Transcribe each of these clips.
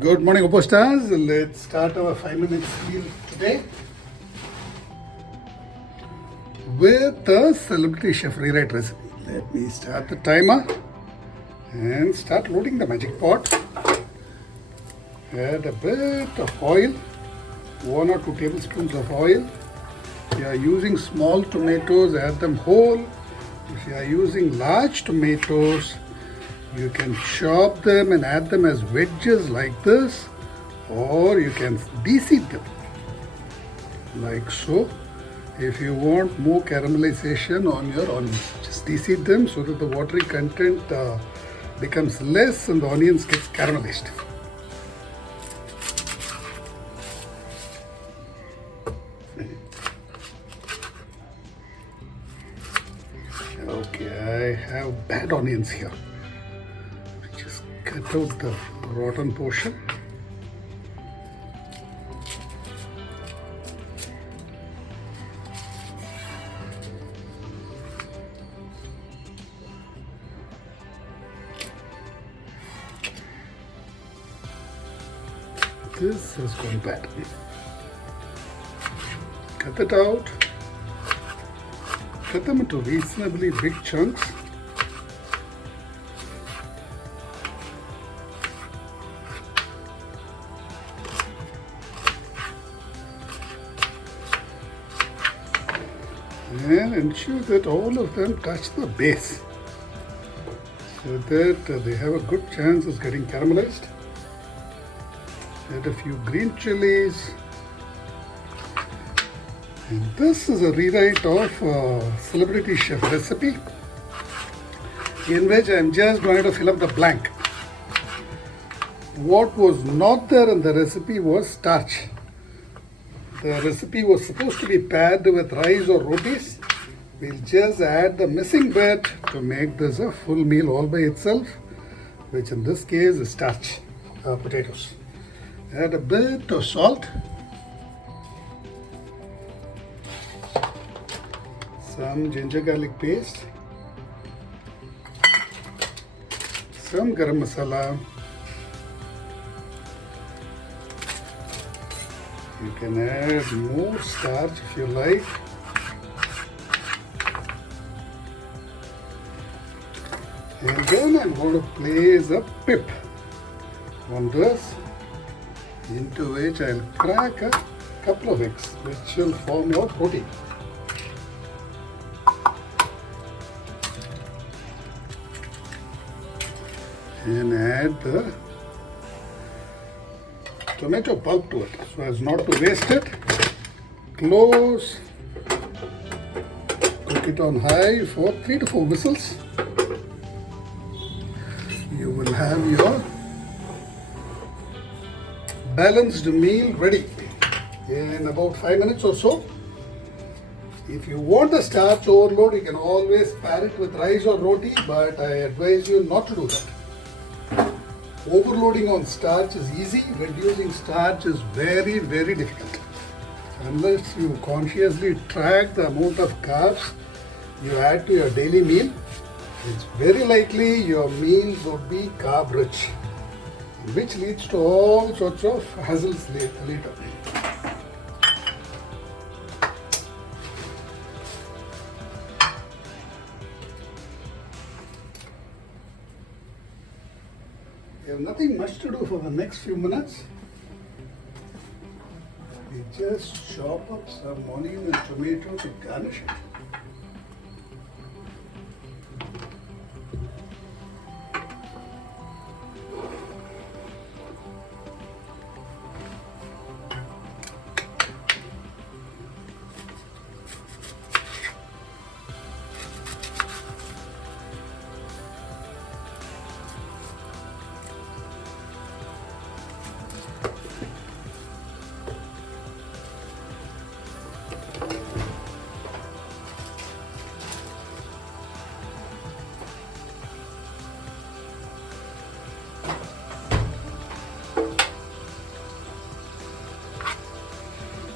Good morning, OPOS stars. Let's start our 5 minute meal today with the celebrity chef rewrite recipe. Let me start the timer and start loading the magic pot. Add a bit of oil, 1 or 2 tablespoons of oil. If you are using small tomatoes, add them whole. If you are using large tomatoes, you can chop them and add them as wedges like this, or you can de-seed them like so. If you want more caramelization on your onions, just de-seed them so that the watery content becomes less and the onions get caramelized. Okay, I have bad onions here. Cut out the rotten portion. This has gone bad. Cut it out. Cut them into reasonably big chunks. And ensure that all of them touch the base so that they have a good chance of getting caramelized. Add a few green chilies. And this is a rewrite of a celebrity chef recipe in which I am just going to fill up the blank. What was not there in the recipe was starch. The recipe was supposed to be paired with rice or rotis. We'll just add the missing bit to make this a full meal all by itself, which in this case is starch, potatoes. Add a bit of salt, some ginger garlic paste, some garam masala. You can add more starch if you like. And then I'm going to place a pip on this, into which I'll crack a couple of eggs, which will form your protein. And add the tomato pulp to it so as not to waste it. Close. Cook it on high for 3 to 4 whistles. You will have your balanced meal ready in about 5 minutes or so. If you want the starch overload, you can always pair it with rice or roti, but I advise you not to do that. Overloading on starch is easy, reducing starch is very, very difficult. Unless you consciously track the amount of carbs you add to your daily meal, it's very likely your meals would be carb rich, which leads to all sorts of hassles later. We have nothing much to do for the next few minutes. We just chop up some onion and tomato to garnish it.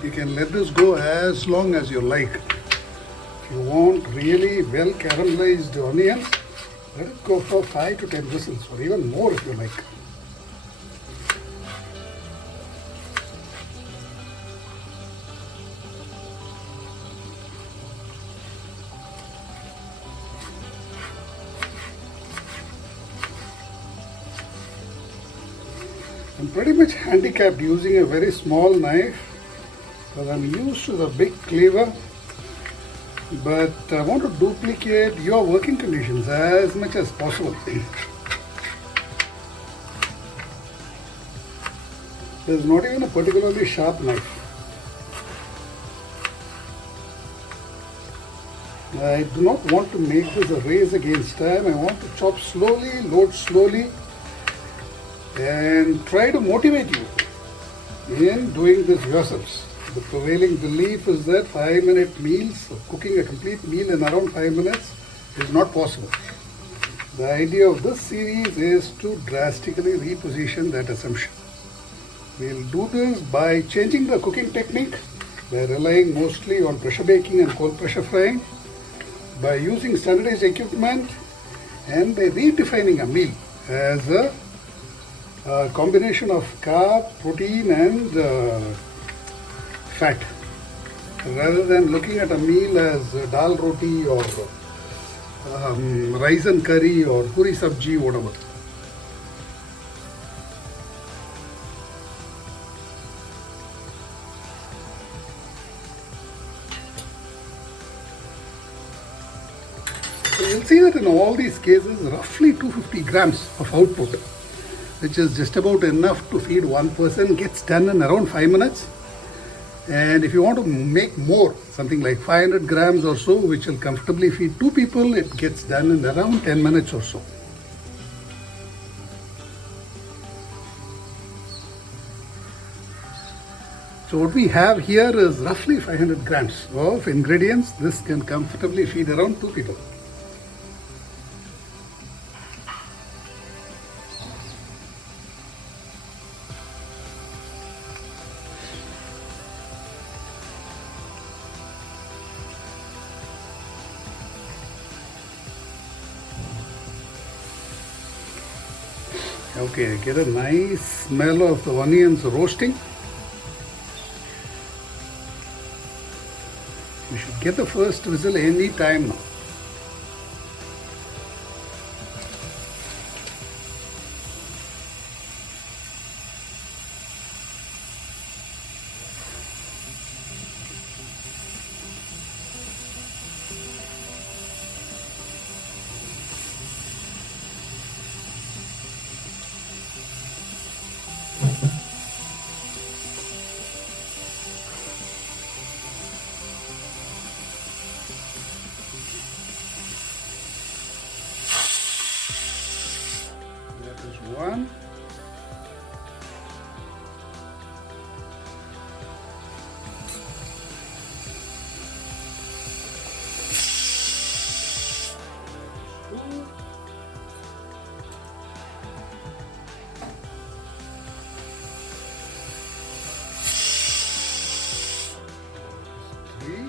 You can let this go as long as you like. If you want really well caramelized onions, let it go for 5 to 10 whistles or even more if you like. I'm pretty much handicapped using a very small knife because I'm used to the big cleaver, but I want to duplicate your working conditions as much as possible. There's not even a particularly sharp knife. I do not want to make this a race against time. I want to chop slowly, load slowly, and try to motivate you in doing this yourselves. The prevailing belief is that 5-minute meals, cooking a complete meal in around 5 minutes is not possible. The idea of this series is to drastically reposition that assumption. We'll do this by changing the cooking technique, by relying mostly on pressure baking and cold pressure frying, by using standardized equipment, and by redefining a meal as a combination of carb, protein and fat, rather than looking at a meal as dal roti or rice and curry or puri sabji, whatever. So you'll see that in all these cases, roughly 250 grams of output, which is just about enough to feed one person, gets done in around 5 minutes. And if you want to make more, something like 500 grams or so, which will comfortably feed 2 people, it gets done in around 10 minutes or so. So what we have here is roughly 500 grams of ingredients. This can comfortably feed around 2 people. Okay, get a nice smell of the onions roasting. You should get the first whistle any time now. One. Two. 3.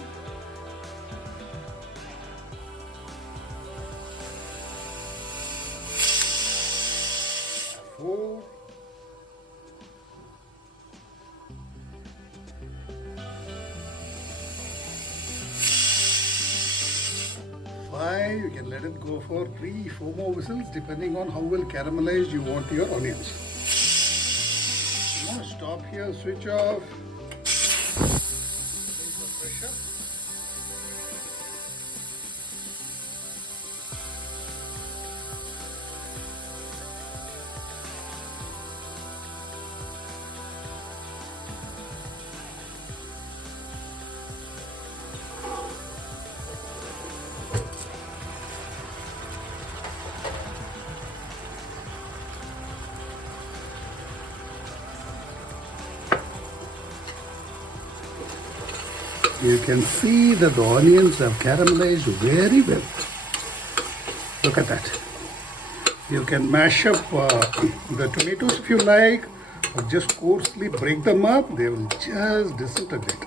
4. 5. You can let it go for 3, 4 more whistles depending on how well caramelized you want your onions. You want to stop here, switch off, raise the pressure. You can see that the onions have caramelized very well. Look at that. You can mash up the tomatoes if you like, or just coarsely break them up. They will just disintegrate.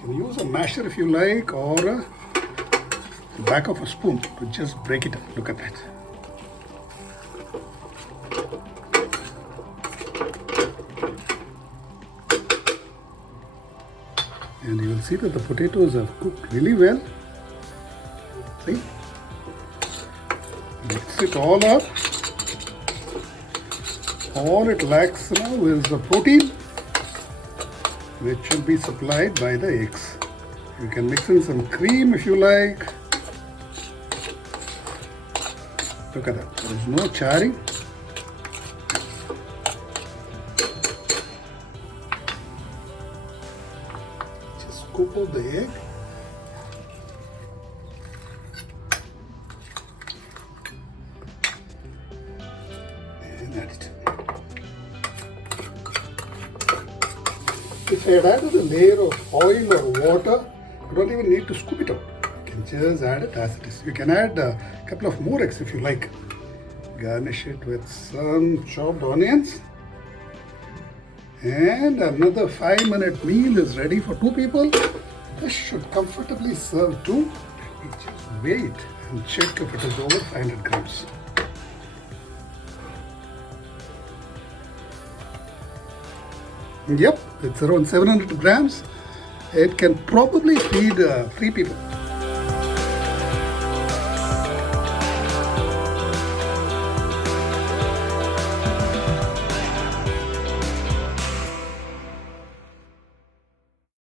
You can use a masher if you like, or the back of a spoon to just break it up. Look at that. And you will see that the potatoes have cooked really well. See? Mix it all up. all it lacks now is the protein, which will be supplied by the eggs. You can mix in some cream if you like. Look at that, there is no charring. Just scoop out the egg. And add it. If I had added a layer of oil or water, you don't even need to scoop it out. You can just add it as it is. You can add a couple of more eggs if you like. Garnish it with some chopped onions. And another 5-minute meal is ready for 2 people. This should comfortably serve 2. Let me just wait and check if it is over 500 grams. Yep, it's around 700 grams. It can probably feed 3 people.